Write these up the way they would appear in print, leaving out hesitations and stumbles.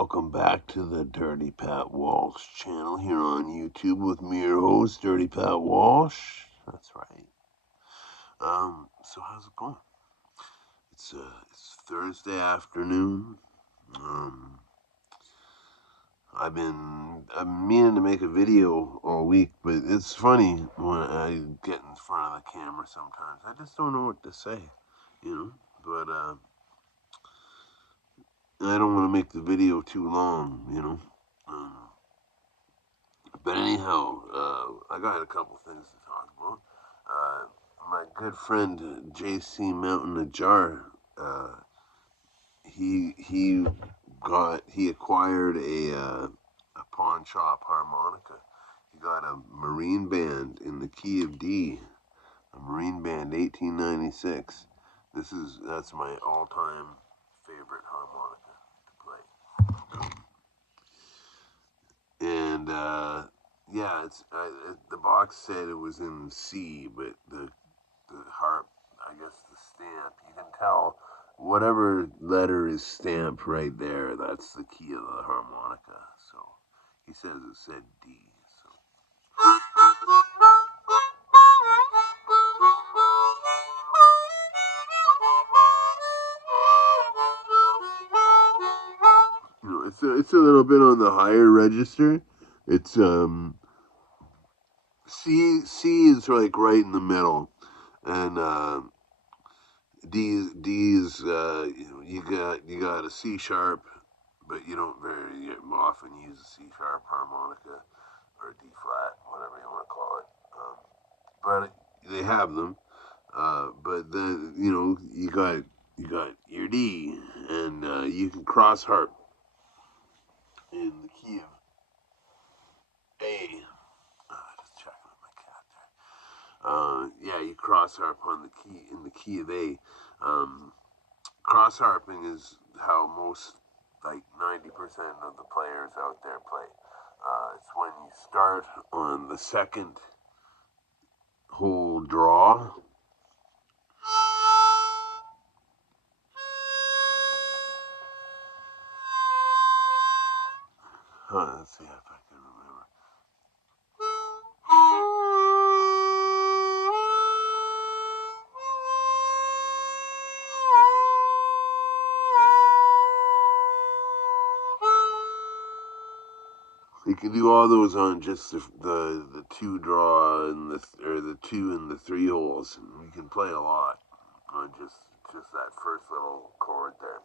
welcome back to the Dirty Pat Walsh channel here on YouTube with me, your host, Dirty Pat Walsh. That's right. So how's it going? It's Thursday afternoon. I've been meaning to make a video all week, but it's funny when I get in front of the camera sometimes. I just don't know what to say, But I don't want to make the video too long, But anyhow, I got a couple things to talk about. My good friend JC Mountain Ajar, he acquired a pawn shop harmonica. He got a Marine Band in the key of D, a Marine Band 1896. That's my all-time favorite harmonica to play. And yeah, the box said it was in C, but the harp, I guess the stamp, you can tell whatever letter is stamped right there, that's the key of the harmonica. So he says it said D. So. It's a little bit on the higher register. It's C is like right in the middle, and D is you got a C sharp, but you don't very often use a C sharp harmonica or a D flat, whatever you want to call it. But they have them. But then you got your D, and you can cross harp in the key of A. Just checking with my cat there. Yeah, you cross harp on the key in the key of A. Cross harping is how most, like 90% of the players out there play. It's when you start on the second whole draw. Let's see if I can remember. You can do all those on just the two draw and the two and the three holes. And you can play a lot on just that first little chord there.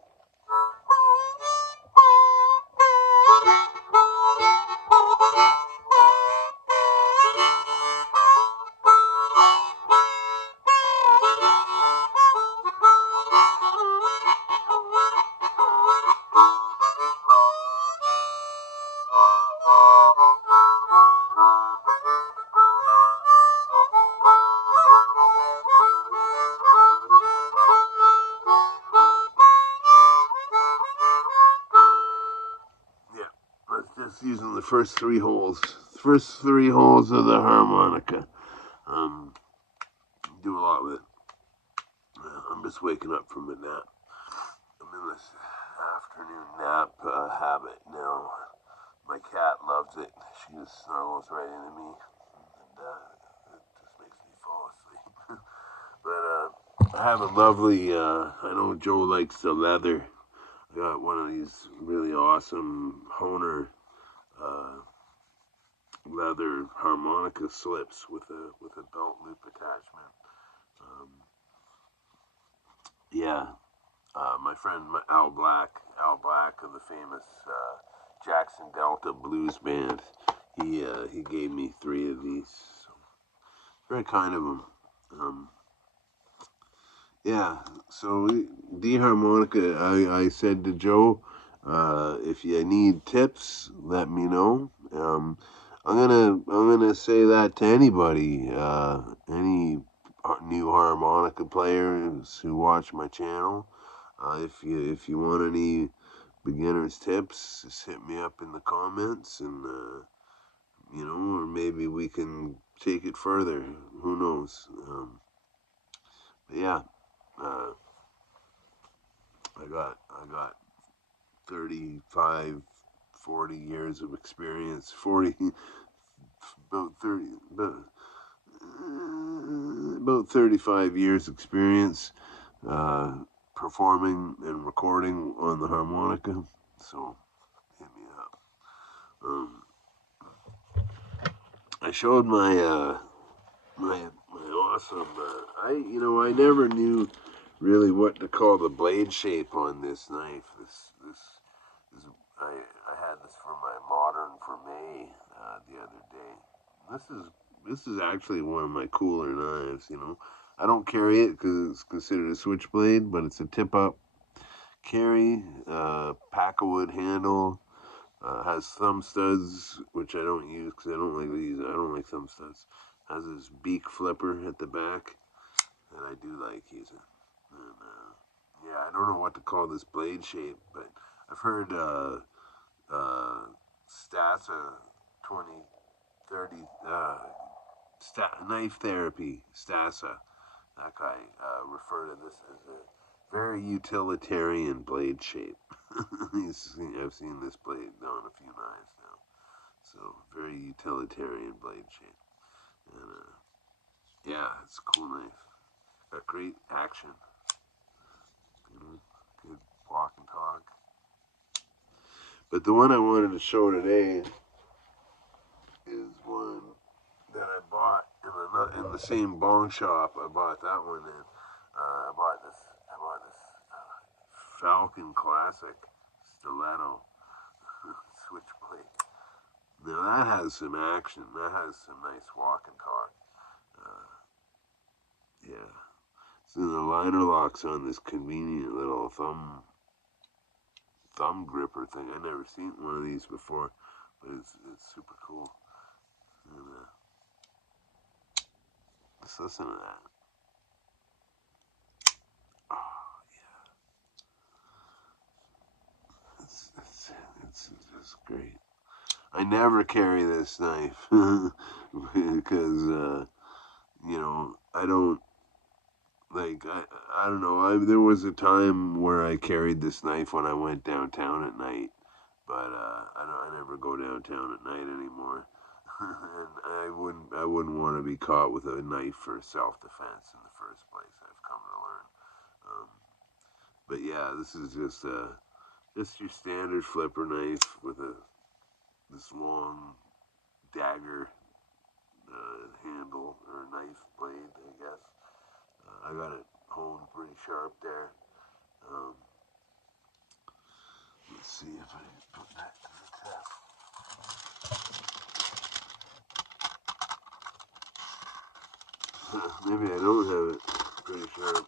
Just using the first three holes of the harmonica. Do a lot with it. I'm just waking up from a nap. I'm in this afternoon nap habit now. My cat loves it. She just snuggles right into me, and it just makes me fall asleep. But I have a lovely. I know Joe likes the leather. I got one of these really awesome Honer leather harmonica slips with a belt loop attachment. Yeah, my friend Al Black of the famous Jackson Delta Blues Band, he gave me 3 of these. So very kind of him. Yeah, so D harmonica. I said to Joe, if you need tips, let me know. I'm gonna say that to anybody, any new harmonica players who watch my channel. If you want any beginners tips, just hit me up in the comments, and or maybe we can take it further. Who knows? But yeah, I got 35, 40 years of experience. 40, about 30, about 35 years experience uh, performing and recording on the harmonica. So hit me up. Um, I showed my awesome. I never knew really what to call the blade shape on this knife. This is I had this for my modern for May the other day. This is actually one of my cooler knives. I don't carry it because it's considered a switchblade, but it's a tip up carry, pack of wood handle. Has thumb studs, which I don't use because I don't like these. I don't like thumb studs. Has this beak flipper at the back that I do like using. And, yeah, I don't know what to call this blade shape, but I've heard Stassa 2030 knife therapy, Stassa. That guy referred to this as a very utilitarian blade shape. I've seen this blade on a few knives now. So, very utilitarian blade shape. And, yeah, it's a cool knife. Got great action. Good walk and talk. But the one I wanted to show today is one that I bought in the same bong shop. I bought that one in. I bought this Falcon Classic Stiletto switchblade. Now that has some action. That has some nice walk and talk. Yeah. So the liner locks on this convenient little thumb gripper thing. I never seen one of these before, but it's super cool. And, let's listen to that. Oh yeah, it's just great. I never carry this knife because I don't like I don't know. There was a time where I carried this knife when I went downtown at night, but I never go downtown at night anymore. And I wouldn't want to be caught with a knife for self-defense in the first place. I've come to learn. But yeah, this is just your standard flipper knife with this long dagger handle or knife blade, I guess. I got it honed pretty sharp there. Um, let's see if I can put that to the test. Maybe I don't have it pretty sharp.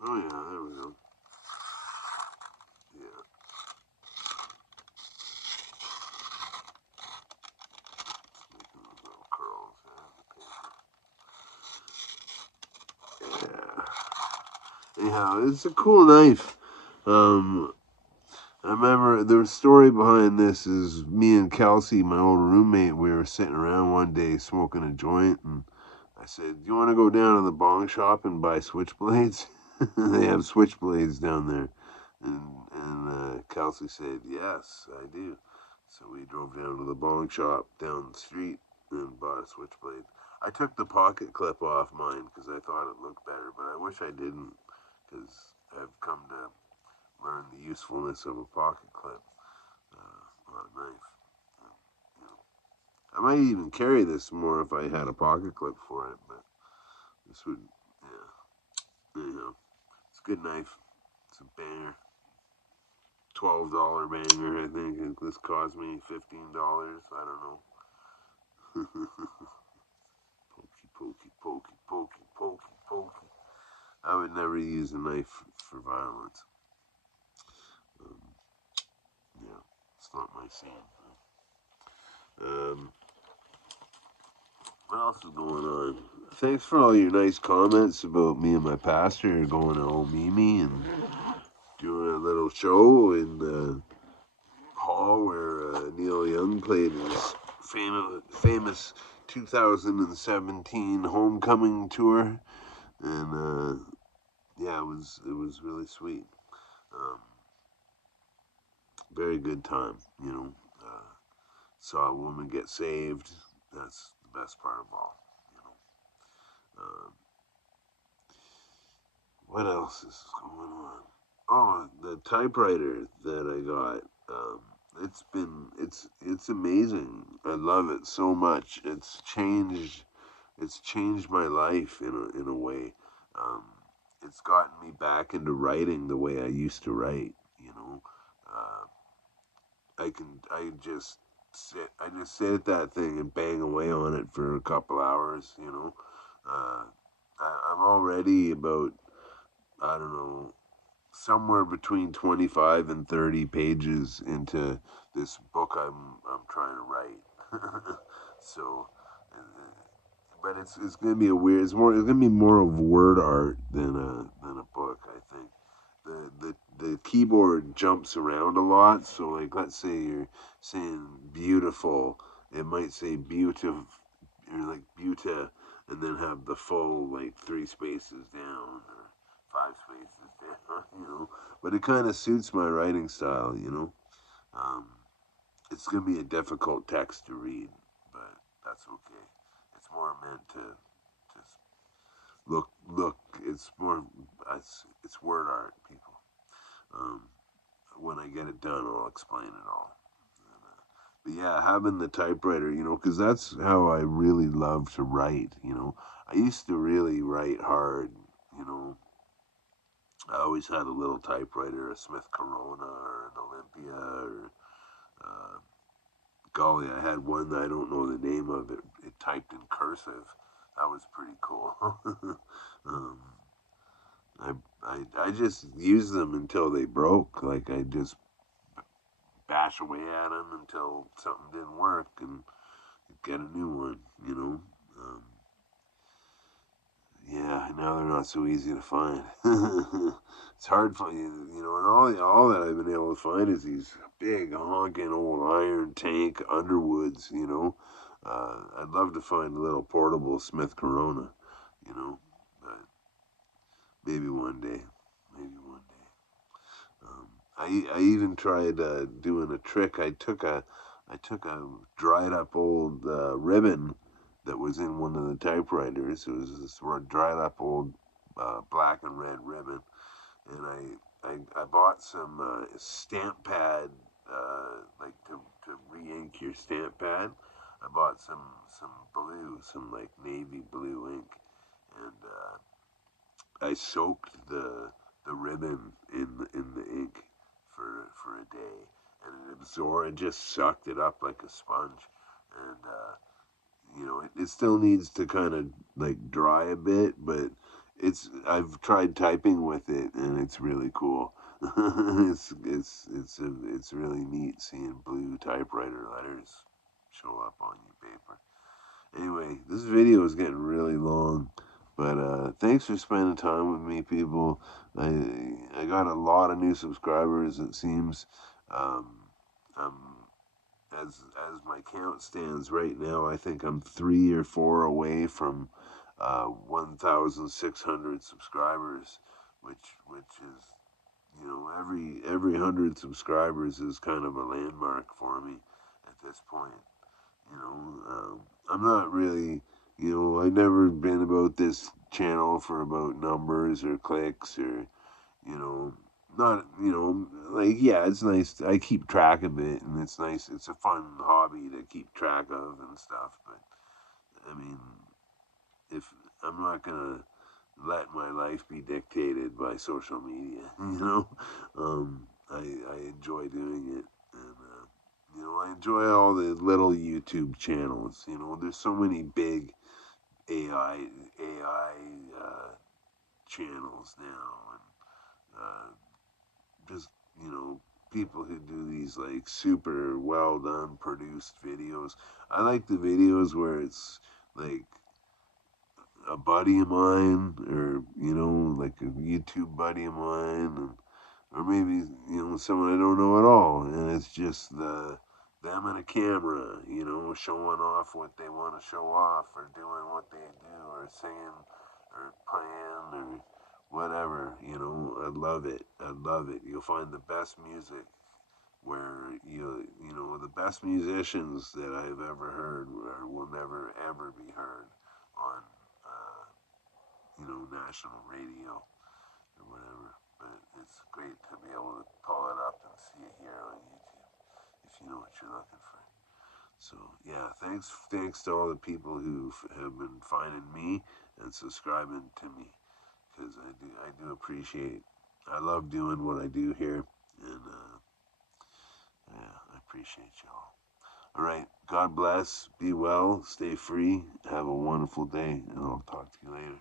Oh yeah, there we go. Yeah. Making those little curls out of the paper. Yeah. Anyhow, it's a cool knife. Um, I remember the story behind this is me and Kelsey, my old roommate, we were sitting around one day smoking a joint, and I said, "Do you want to go down to the bong shop and buy switchblades?" They have switchblades down there. And Kelsey said, "Yes, I do." So we drove down to the bong shop down the street and bought a switchblade. I took the pocket clip off mine because I thought it looked better, but I wish I didn't because I've come to learn the usefulness of a pocket clip on a knife. You know, I might even carry this more if I had a pocket clip for it, but this would, yeah, it's a good knife. It's a banger. $12 banger, I think. This cost me $15. I don't know. Pokey, pokey, pokey, pokey, pokey, pokey. I would never use a knife for violence. Um, yeah, it's not my scene. Um, what else is going on? Thanks for all your nice comments about me and my pastor going to old Mimi and doing a little show in the hall where Neil Young played his famous 2017 homecoming tour. And yeah, it was really sweet. Um, Very good time, you know. Saw a woman get saved. That's the best part of all, you know. What else is going on? Oh, the typewriter that I got. It's amazing. I love it so much. It's changed my life in a way. Um, it's gotten me back into writing the way I used to write. You know, uh, I just sit at that thing and bang away on it for a couple hours. Uh, I'm already about, I don't know, somewhere between 25 and 30 pages into this book I'm trying to write. So, but it's gonna be a weird. It's gonna be more of word art than a book. I think the keyboard jumps around a lot. So like, let's say you're saying beautiful, it might say beautiful or like beauta, and then have the full like 3 spaces down or 5 spaces down. But it kind of suits my writing style. Um, it's gonna be a difficult text to read, but that's okay. It's more meant to just look. It's word art, people. Um, when I get it done, I'll explain it all. But yeah, having the typewriter, because that's how I really love to write. I used to really write hard. You know, I always had a little typewriter, a Smith Corona or an Olympia, or uh, golly, I had one that I don't know the name of. It typed in cursive. That was pretty cool. um, I just used them until they broke. Like, I just bash away at them until something didn't work and get a new one. Yeah, now they're not so easy to find. It's hard for and all that I've been able to find is these big honking old iron tank Underwoods. I'd love to find a little portable Smith Corona. But maybe one day, maybe one day. I even tried doing a trick. I took a dried up old ribbon that was in one of the typewriters. It was this dried up old black and red ribbon, and I bought some stamp pad, like to re-ink your stamp pad. I bought some blue, some like navy blue ink, and I soaked the ribbon in the ink for a day, and it just sucked it up like a sponge, and it still needs to kind of like dry a bit, but I've tried typing with it, and it's really cool. It's really neat seeing blue typewriter letters show up on your paper. Anyway, this video is getting really long, but thanks for spending time with me, people. I got a lot of new subscribers. It seems. Um, um, as my count stands right now, I think I'm 3 or 4 away from 1,600 subscribers, which is every 100 subscribers is kind of a landmark for me at this point. I'm not really, I've never been about this channel for about numbers or clicks or, you know, not, like, yeah, it's nice. I keep track of it and it's nice. It's a fun hobby to keep track of and stuff. But, I mean, if I'm not going to let my life be dictated by social media, I enjoy doing it. And, I enjoy all the little YouTube channels. There's so many big AI channels now, and just people who do these like super well done produced videos. I like the videos where it's like a buddy of mine, or like a YouTube buddy of mine, or maybe someone I don't know at all, and it's just them and a camera, showing off what they want to show off, or doing what they do, or singing, or playing, or whatever, I love it. I love it. You'll find the best music where the best musicians that I've ever heard will never ever be heard on national radio or whatever. But it's great to be able to pull it up and see it here on YouTube if you know what you're looking for. So yeah, thanks to all the people who have been finding me and subscribing to me, because I do appreciate. I love doing what I do here, and yeah, I appreciate y'all. All right, God bless. Be well. Stay free. Have a wonderful day, and I'll talk to you later.